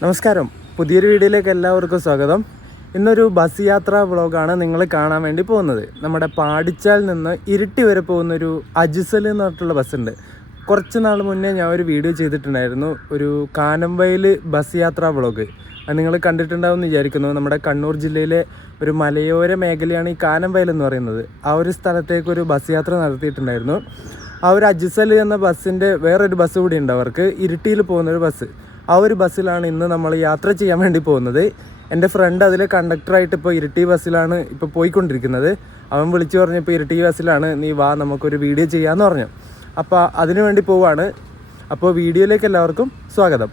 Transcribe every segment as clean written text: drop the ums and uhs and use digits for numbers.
നമസ്കാരം, പുതിയൊരു വീഡിയോയിലേക്ക് എല്ലാവർക്കും സ്വാഗതം. ഇന്നൊരു ബസ് യാത്രാ വ്ളോഗാണ് നിങ്ങൾ കാണാൻ വേണ്ടി പോകുന്നത്. നമ്മുടെ പാടിച്ചാൽ നിന്ന് ഇരിട്ടി വരെ പോകുന്നൊരു അജിസൽ എന്ന് പറഞ്ഞിട്ടുള്ള ബസ്സുണ്ട്. കുറച്ച് നാൾ മുന്നേ ഞാൻ ഒരു വീഡിയോ ചെയ്തിട്ടുണ്ടായിരുന്നു, ഒരു കാനംവയൽ ബസ് യാത്രാ വ്ളോഗ്. അത് നിങ്ങൾ കണ്ടിട്ടുണ്ടാവും എന്ന് വിചാരിക്കുന്നു. നമ്മുടെ കണ്ണൂർ ജില്ലയിലെ ഒരു മലയോര മേഖലയാണ് ഈ കാനംവയൽ എന്ന് പറയുന്നത്. ആ ഒരു സ്ഥലത്തേക്ക് ഒരു ബസ് യാത്ര നടത്തിയിട്ടുണ്ടായിരുന്നു. ആ ഒരു അജിസൽ എന്ന ബസ്സിൻ്റെ വേറൊരു ബസ് കൂടി ഉണ്ട് അവർക്ക്, ഇരിട്ടിയിൽ പോകുന്നൊരു ബസ്. ആ ഒരു ബസ്സിലാണ് ഇന്ന് നമ്മൾ യാത്ര ചെയ്യാൻ വേണ്ടി പോകുന്നത്. എൻ്റെ ഫ്രണ്ട് അതിൽ കണ്ടക്ടറായിട്ട് ഇപ്പോൾ ഇരിട്ടി ബസ്സിലാണ് ഇപ്പോൾ പോയിക്കൊണ്ടിരിക്കുന്നത്. അവൻ വിളിച്ചു പറഞ്ഞപ്പോൾ ഇരിട്ടി ബസ്സിലാണ്, നീ വാ നമുക്കൊരു വീഡിയോ ചെയ്യാമെന്ന് പറഞ്ഞു. അപ്പോൾ അതിനു വേണ്ടി പോവാണ്. അപ്പോൾ വീഡിയോയിലേക്ക് എല്ലാവർക്കും സ്വാഗതം.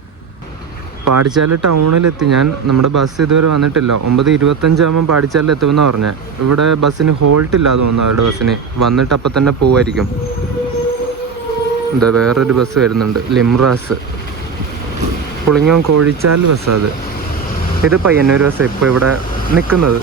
പാടിച്ചാൽ ടൗണിലെത്തി ഞാൻ. നമ്മുടെ ബസ് ഇതുവരെ വന്നിട്ടില്ല. 9:25 പാടിച്ചാലിലെത്തുമെന്നാണ് പറഞ്ഞത്. ഇവിടെ ബസ്സിന് ഹോൾട്ട് ഇല്ലാതെ തോന്നുന്നു അവരുടെ ബസ്സിന്. വന്നിട്ട് അപ്പം തന്നെ പോവായിരിക്കും. എന്താ വേറൊരു ബസ് വരുന്നുണ്ട്, ലിംറാസ്. പുളിങ്ങോം കോഴിച്ചാൽ ബസ്സാണ് ഇത്. പയ്യന്നൂർ ബസ് ഇപ്പോൾ ഇവിടെ നിൽക്കുന്നത്.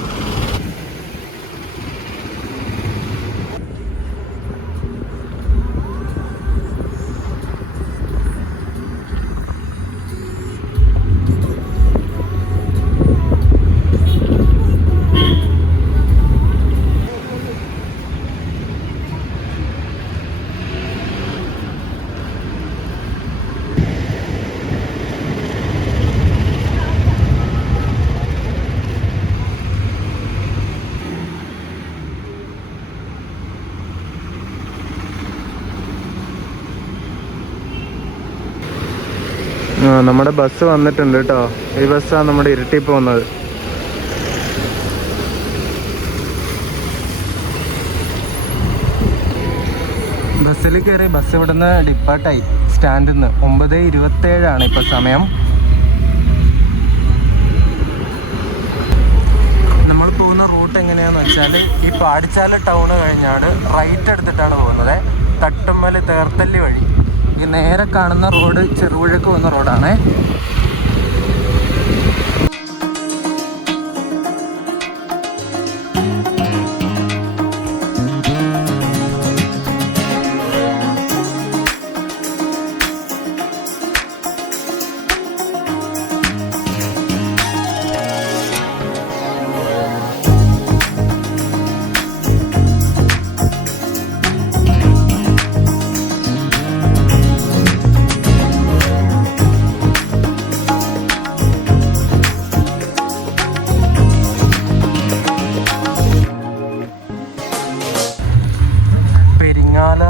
നമ്മുടെ ബസ് വന്നിട്ടുണ്ട് കേട്ടോ. ഈ ബസ്സാണ് നമ്മുടെ ഇരിട്ടി പോകുന്നത്. ബസ്സിൽ കയറി ബസ് ഇവിടുന്ന് ഡിപ്പാർട്ടായി സ്റ്റാൻഡിൽ നിന്ന്. 9:27 ഇപ്പോൾ സമയം. നമ്മൾ പോകുന്ന റൂട്ട് എങ്ങനെയാണെന്ന് വെച്ചാൽ, ഈ പാടിച്ചാൽ ടൗണ് കഴിഞ്ഞാൽ റൈറ്റ് എടുത്തിട്ടാണ് പോകുന്നത്. തട്ടുമ്മൽ തേർത്തല്ലി വഴി. ഈ നേരെ കാണുന്ന റോഡ് ചെറുപുഴക്ക് പോകുന്ന റോഡാണ്.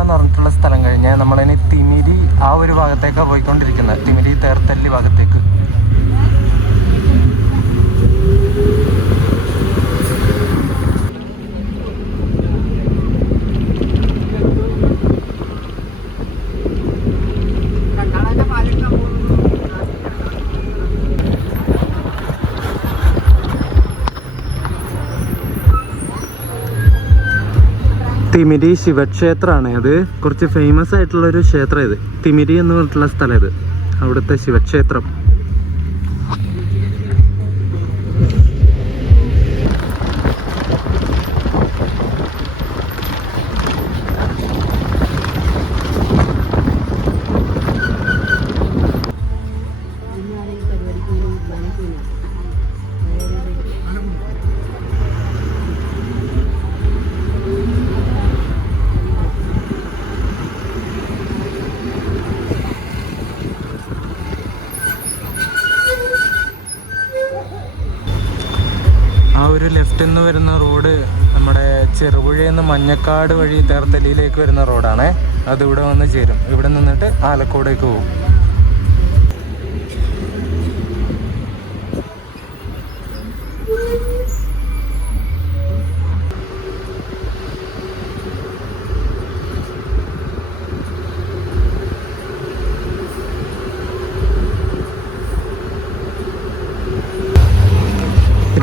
എന്ന് പറഞ്ഞിട്ടുള്ള സ്ഥലം കഴിഞ്ഞ് നമ്മളിനി തിമിരി ആ ഒരു ഭാഗത്തേക്കാണ് പോയിക്കൊണ്ടിരിക്കുന്നത്. തിമിരി തേർത്തല്ലി ഭാഗത്തേക്ക്. തിമിരി ശിവക്ഷേത്രമാണ്. അത് കുറച്ച് ഫേമസ് ആയിട്ടുള്ളൊരു ക്ഷേത്രം. ഇത് തിമിരി എന്ന് പറഞ്ഞിട്ടുള്ള സ്ഥലം. ഇത് അവിടുത്തെ ശിവക്ഷേത്രം. ആ ഒരു ലെഫ്റ്റിൽ നിന്ന് വരുന്ന റോഡ് നമ്മുടെ ചെറുപുഴയിൽ നിന്ന് മഞ്ഞക്കാട് വഴി തേർത്തല്ലിയിലേക്ക് വരുന്ന റോഡാണ്. അതിവിടെ വന്ന് ചേരും. ഇവിടെ നിന്നിട്ട് ആലക്കോടേക്ക് പോകും.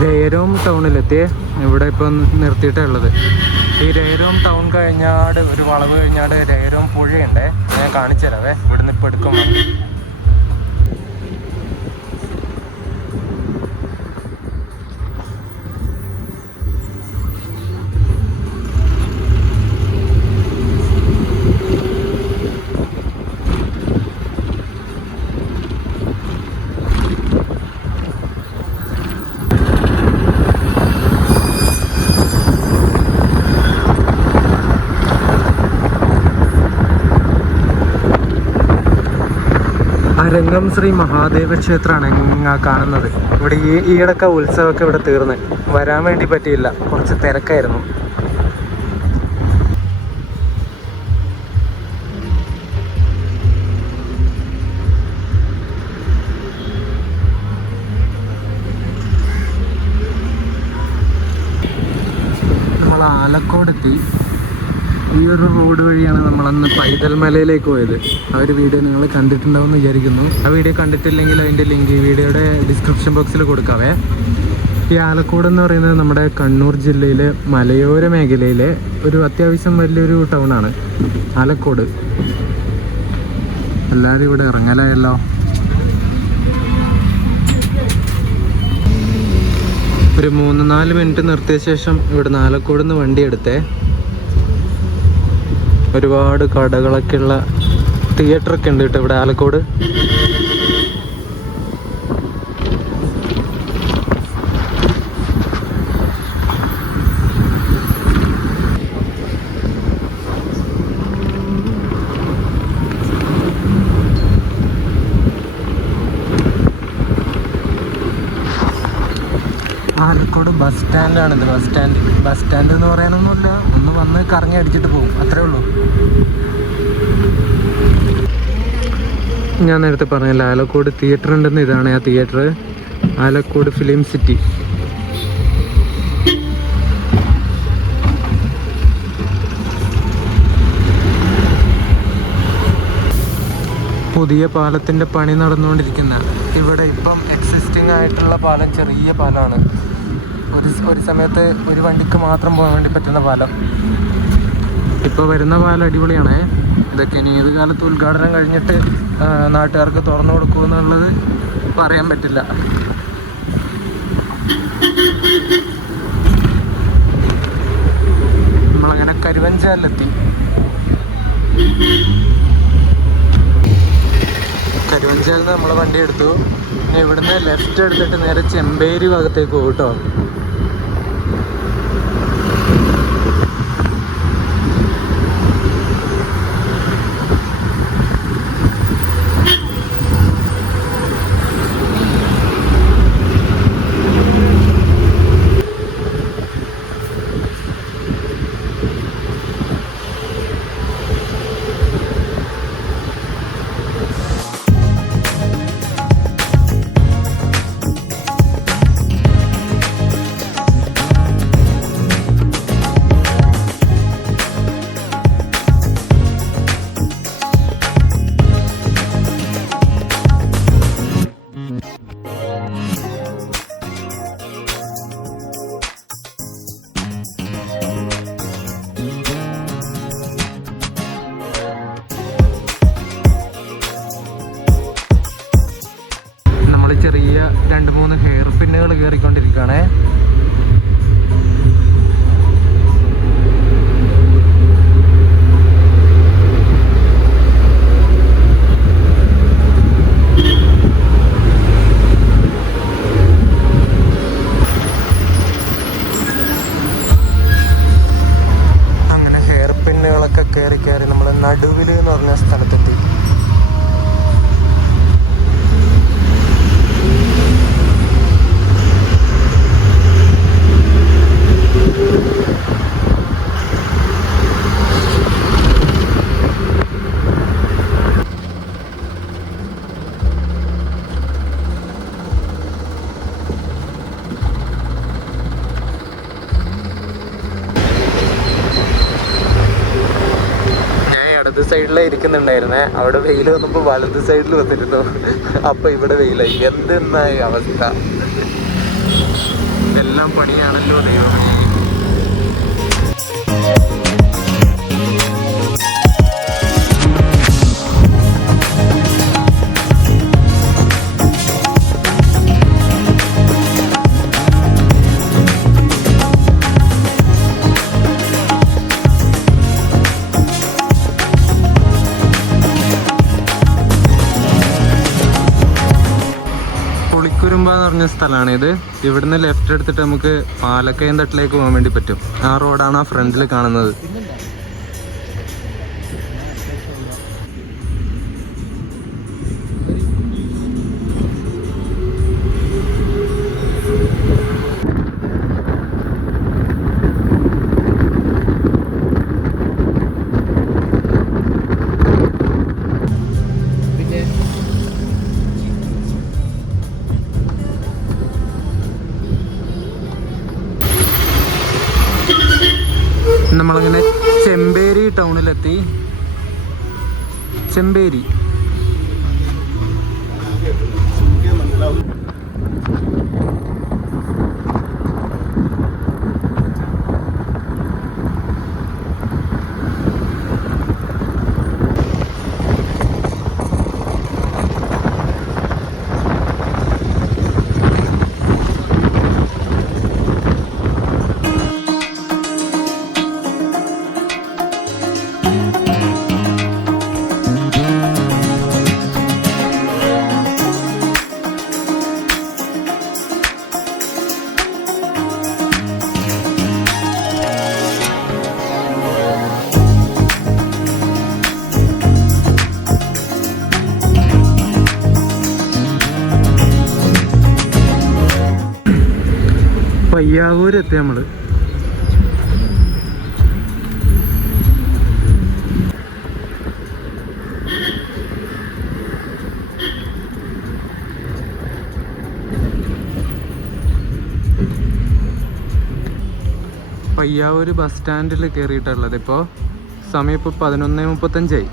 രേരോം ടൗണിലെത്തി. ഇവിടെ ഇപ്പം നിർത്തിയിട്ടുള്ളത്. ഈ രേരോം ടൗൺ കഴിഞ്ഞാട് ഒരു വളവ് കഴിഞ്ഞാട് രേരോം പുഴയുണ്ട്. ഞാൻ കാണിച്ചു തരാവേ. ഇവിടുന്ന് ഇപ്പം എടുക്കും. ലിംഗം ശ്രീ മഹാദേവ ക്ഷേത്രമാണ് കാണുന്നത്. ഇവിടെ ഈയിടക്ക ഉത്സവമൊക്കെ ഇവിടെ തീർന്ന് വരാൻ വേണ്ടി പറ്റിയില്ല, കുറച്ച് തിരക്കായിരുന്നു. നമ്മൾ ആലക്കോടെത്തി. ഈ ഒരു റോഡ് വഴിയാണ് നമ്മളന്ന് പൈതൽ മലയിലേക്ക് പോയത്. ആ ഒരു വീഡിയോ നിങ്ങൾ കണ്ടിട്ടുണ്ടാവും എന്ന് വിചാരിക്കുന്നു. ആ വീഡിയോ കണ്ടിട്ടില്ലെങ്കിൽ അതിൻ്റെ ലിങ്ക് ഈ വീഡിയോയുടെ ഡിസ്ക്രിപ്ഷൻ ബോക്സിൽ കൊടുക്കാവേ. ഈ ആലക്കോട് എന്ന് പറയുന്നത് നമ്മുടെ കണ്ണൂർ ജില്ലയിലെ മലയോര മേഖലയിലെ ഒരു അത്യാവശ്യം വലിയൊരു ടൗണാണ് ആലക്കോട്. എല്ലാവരും ഇവിടെ ഇറങ്ങലായല്ലോ. ഒരു 3-4 മിനിറ്റ് നിർത്തിയ ശേഷം ഇവിടെ ആലക്കോട് നിന്ന് വണ്ടി എടുത്തേ. ഒരുപാട് കടകളൊക്കെ ഉള്ള തിയേറ്ററൊക്കെ ഉണ്ട് കേട്ടോ ഇവിടെ ആലക്കോട്. ആലക്കോട് ബസ് സ്റ്റാൻഡാണിത്. ബസ് സ്റ്റാൻഡ് എന്ന് പറയാനൊന്നുമില്ല, ഒന്ന് വന്ന് കറങ്ങി അടിച്ചിട്ട് പോകും, അത്രേ ഉള്ളൂ. ഞാൻ നേരത്തെ പറഞ്ഞില്ല ആലക്കോട് തിയേറ്റർ ഉണ്ടെന്ന്. ഇതാണ് ആ തിയേറ്റർ, ആലക്കോട് ഫിലിം സിറ്റി. പുതിയ പാലത്തിൻ്റെ പണി നടന്നുകൊണ്ടിരിക്കുന്ന ഇവിടെ ഇപ്പം എക്സിസ്റ്റിംഗ് ആയിട്ടുള്ള പാലം ചെറിയ പാലമാണ്. ഒരു സമയത്ത് ഒരു വണ്ടിക്ക് മാത്രം പോകാൻ വേണ്ടി പറ്റുന്ന പാലം. ഇപ്പോൾ വരുന്ന പാലം അടിപൊളിയാണ്. ഇതൊക്കെ ഇനി ഏത് കാലത്ത് ഉദ്ഘാടനം കഴിഞ്ഞിട്ട് നാട്ടുകാർക്ക് തുറന്നു കൊടുക്കുമെന്നുള്ളത് പറയാൻ പറ്റില്ല. നമ്മളങ്ങനെ കരുവഞ്ചാലിലെത്തി. കരുവഞ്ചാലിൽ നിന്ന് നമ്മൾ വണ്ടി എടുത്തു. പിന്നെ ഇവിടുന്ന് ലെഫ്റ്റ് എടുത്തിട്ട് നേരെ ചെമ്പേരി ഭാഗത്തേക്ക് പോകും കേട്ടോ. ചെറിയ 2-3 ഹെയർ പിന്നുകൾ കയറിക്കൊണ്ടിരിക്കുകയാണേ. അങ്ങനെ ഹെയർ പിന്നുകളൊക്കെ കയറി നമ്മൾ നടുവിൽ എന്ന് പറഞ്ഞ സ്ഥലത്തെത്തി. ഇടത് സൈഡിലാണ് ഇരിക്കുന്നുണ്ടായിരുന്നേ. അവിടെ വെയിൽ വന്നപ്പോൾ വലത് സൈഡിൽ വന്നിരുന്നു. അപ്പോൾ ഇവിടെ വെയിലായി. എന്തെന്നായി അവസ്ഥ. ഇതെല്ലാം പണിയാണല്ലോ ദൈവമേ. കുരുമ്പ എന്ന് പറഞ്ഞ സ്ഥലമാണിത്. ഇവിടുന്ന് ലെഫ്റ്റ് എടുത്തിട്ട് നമുക്ക് പാലക്കയം തട്ടിലേക്ക് പോകാൻ വേണ്ടി പറ്റും. ആ റോഡാണ് ആ ഫ്രണ്ടിൽ കാണുന്നത്. നമ്മളങ്ങനെ ചെമ്പേരി ടൗണിലെത്തി. ചെമ്പേരി പയ്യാവൂരെത്തി നമ്മള്. പയ്യാവൂർ ബസ് സ്റ്റാൻഡിൽ കയറിയിട്ടുള്ളത്. ഇപ്പോൾ സമയം ഇപ്പോൾ 11:35.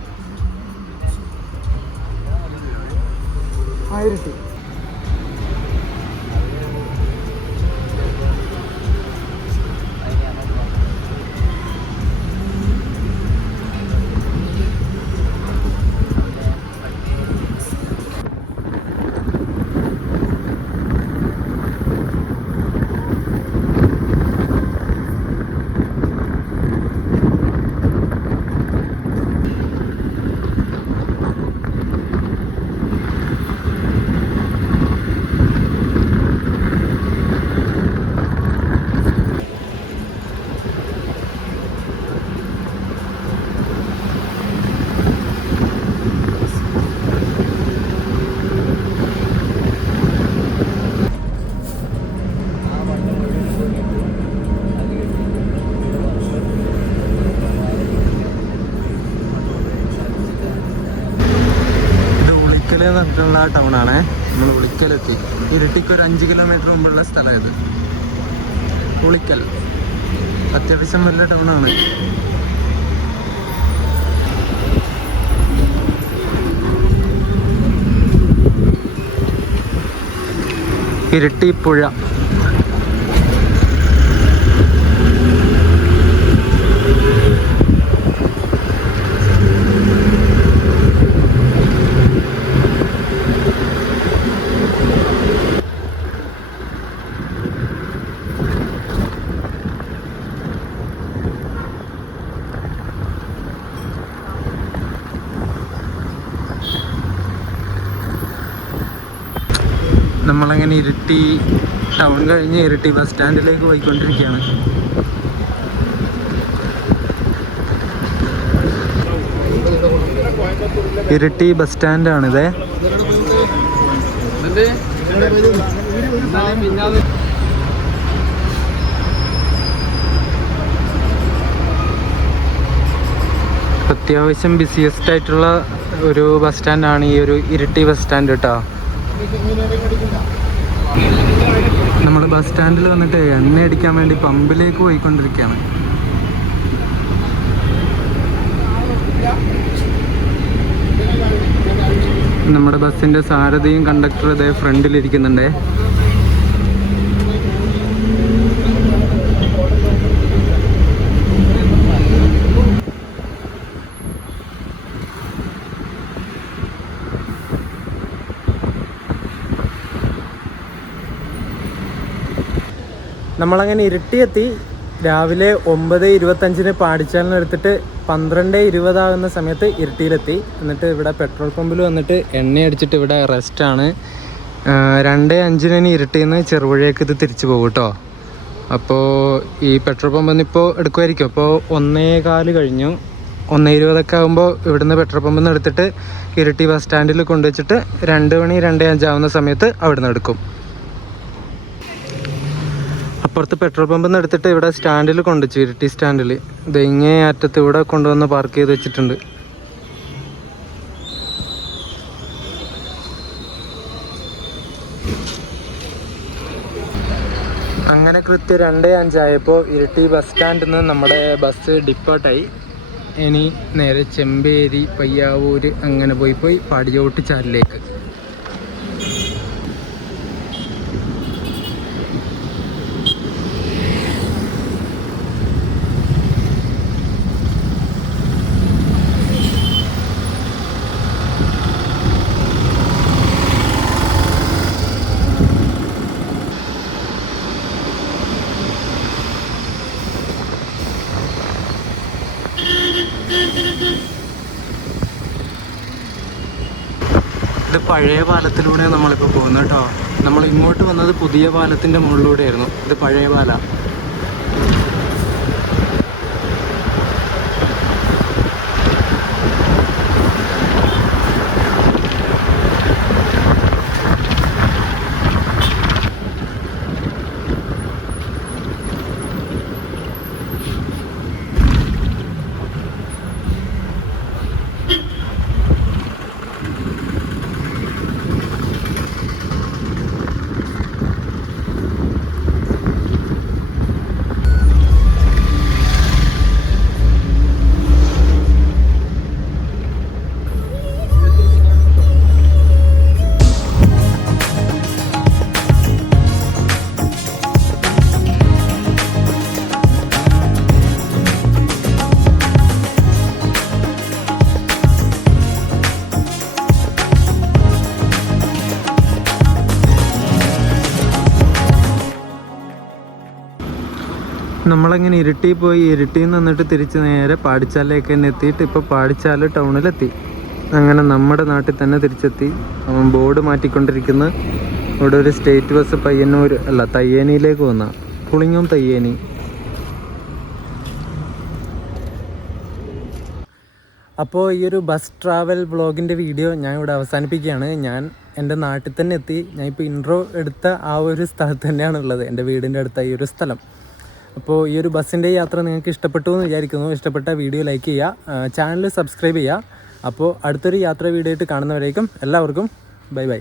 എന്ന് പറഞ്ഞിട്ടുള്ള ആ ടൗണാണേ. നമ്മൾ ഉളിക്കലെത്തി. ഇരട്ടിക്ക് ഒരു 5 കിലോമീറ്റർ മുമ്പുള്ള സ്ഥലം ഇത്. ഉളിക്കൽ അത്യാവശ്യം വലിയ ടൗണാണ്. ഇരട്ടി പുഴ. നമ്മളങ്ങനെ ഇരിട്ടി ടൗൺ കഴിഞ്ഞ് ഇരിട്ടി ബസ് സ്റ്റാൻഡിലേക്ക് പോയിക്കൊണ്ടിരിക്കുകയാണ്. ഇരിട്ടി ബസ് സ്റ്റാൻഡാണിത്. അത്യാവശ്യം ബിസിയസ്റ്റ് ആയിട്ടുള്ള ഒരു ബസ് സ്റ്റാൻഡാണ് ഈ ഒരു ഇരിട്ടി ബസ് സ്റ്റാൻഡ് കേട്ടോ. നമ്മൾ ബസ് സ്റ്റാൻഡിൽ വന്നിട്ട് എണ്ണ അടിക്കാൻ വേണ്ടി പമ്പിലേക്ക് പോയിക്കൊണ്ടിരിക്കുകയാണ്. നമ്മുടെ ബസ്സിൻ്റെ സാരഥിയും കണ്ടക്ടറും ഇതേ ഫ്രണ്ടിലിരിക്കുന്നുണ്ടേ. നമ്മളങ്ങനെ ഇരിട്ടിയെത്തി. രാവിലെ 9:25 പാടിച്ചാലിനെടുത്തിട്ട് 12:20 ആകുന്ന സമയത്ത് ഇരിട്ടിയിലെത്തി. എന്നിട്ട് ഇവിടെ പെട്രോൾ പമ്പിൽ വന്നിട്ട് എണ്ണ അടിച്ചിട്ട് ഇവിടെ റെസ്റ്റാണ്. 2:05 ഇരിട്ടിയിൽ നിന്ന് ചെറുപുഴയ്ക്ക് ഇത് തിരിച്ചു പോകും കേട്ടോ. അപ്പോൾ ഈ പെട്രോൾ പമ്പിൽ നിന്ന് ഇപ്പോൾ എടുക്കുമായിരിക്കും. അപ്പോൾ 1:15 കഴിഞ്ഞു. 1:20 ആകുമ്പോൾ ഇവിടുന്ന് പെട്രോൾ പമ്പിൽ നിന്ന് എടുത്തിട്ട് ഇരിട്ടി ബസ് സ്റ്റാൻഡിൽ കൊണ്ടുവച്ചിട്ട് 2 മണി 2:05 ആവുന്ന സമയത്ത് അവിടെ നിന്ന് എടുക്കും. അപ്പുറത്ത് പെട്രോൾ പമ്പിൽ നിന്ന് എടുത്തിട്ട് ഇവിടെ സ്റ്റാൻഡിൽ കൊണ്ടുവച്ചു. ഇരിട്ടി സ്റ്റാൻഡിൽ ഇത് ഇങ്ങേ അറ്റത്ത് ഇവിടെ കൊണ്ടുവന്ന് പാർക്ക് ചെയ്ത് വെച്ചിട്ടുണ്ട്. അങ്ങനെ കൃത്യം 2:05 ആയപ്പോൾ ഇരിട്ടി ബസ് സ്റ്റാൻഡിൽ നിന്ന് നമ്മുടെ ബസ് ഡിപ്പാർട്ടായി. ഇനി നേരെ ചെമ്പേരി, പയ്യാവൂർ അങ്ങനെ പോയി പാടിയോട്ടുചാലിലേക്ക്. ഇത് പഴയ പാലത്തിലൂടെ നമ്മളിപ്പോൾ പോകുന്നത് കേട്ടോ. നമ്മൾ ഇങ്ങോട്ട് വന്നത് പുതിയ പാലത്തിൻ്റെ മുകളിലൂടെയായിരുന്നു. ഇത് പഴയ പാലം. നമ്മളങ്ങനെ ഇരിട്ടി പോയി, ഇരിട്ടിയിൽ നിന്നിട്ട് തിരിച്ച് നേരെ പാടിച്ചാലിലേക്ക് തന്നെ എത്തിയിട്ട് ഇപ്പോൾ പാടിച്ചാൽ ടൗണിലെത്തി. അങ്ങനെ നമ്മുടെ നാട്ടിൽ തന്നെ തിരിച്ചെത്തി. അവൻ ബോർഡ് മാറ്റിക്കൊണ്ടിരിക്കുന്ന ഇവിടെ ഒരു സ്റ്റേറ്റ് ബസ് തയ്യേനിയിലേക്ക് വന്ന പുളിങ്ങും തയ്യേനി. അപ്പോൾ ഈ ഒരു ബസ് ട്രാവൽ വ്ളോഗിൻ്റെ വീഡിയോ ഞാൻ ഇവിടെ അവസാനിപ്പിക്കുകയാണ്. ഞാൻ എൻ്റെ നാട്ടിൽ തന്നെ എത്തി. ഞാൻ ഇപ്പോൾ ഇൻട്രോ എടുത്ത ആ ഒരു സ്ഥലത്ത് തന്നെയാണ് ഉള്ളത്, എൻ്റെ വീടിൻ്റെ അടുത്ത ഈ ഒരു സ്ഥലം. അപ്പോൾ ഈ ഒരു ബസ്സിൻ്റെ യാത്ര നിങ്ങൾക്ക് ഇഷ്ടപ്പെട്ടു എന്ന് വിചാരിക്കുന്നു. ഇഷ്ടപ്പെട്ട വീഡിയോ ലൈക്ക് ചെയ്യുക, ചാനൽ സബ്സ്ക്രൈബ് ചെയ്യുക. അപ്പോൾ അടുത്തൊരു യാത്രാ വീഡിയോ ആയിട്ട് കാണുന്നവരേക്കും എല്ലാവർക്കും ബൈ ബൈ.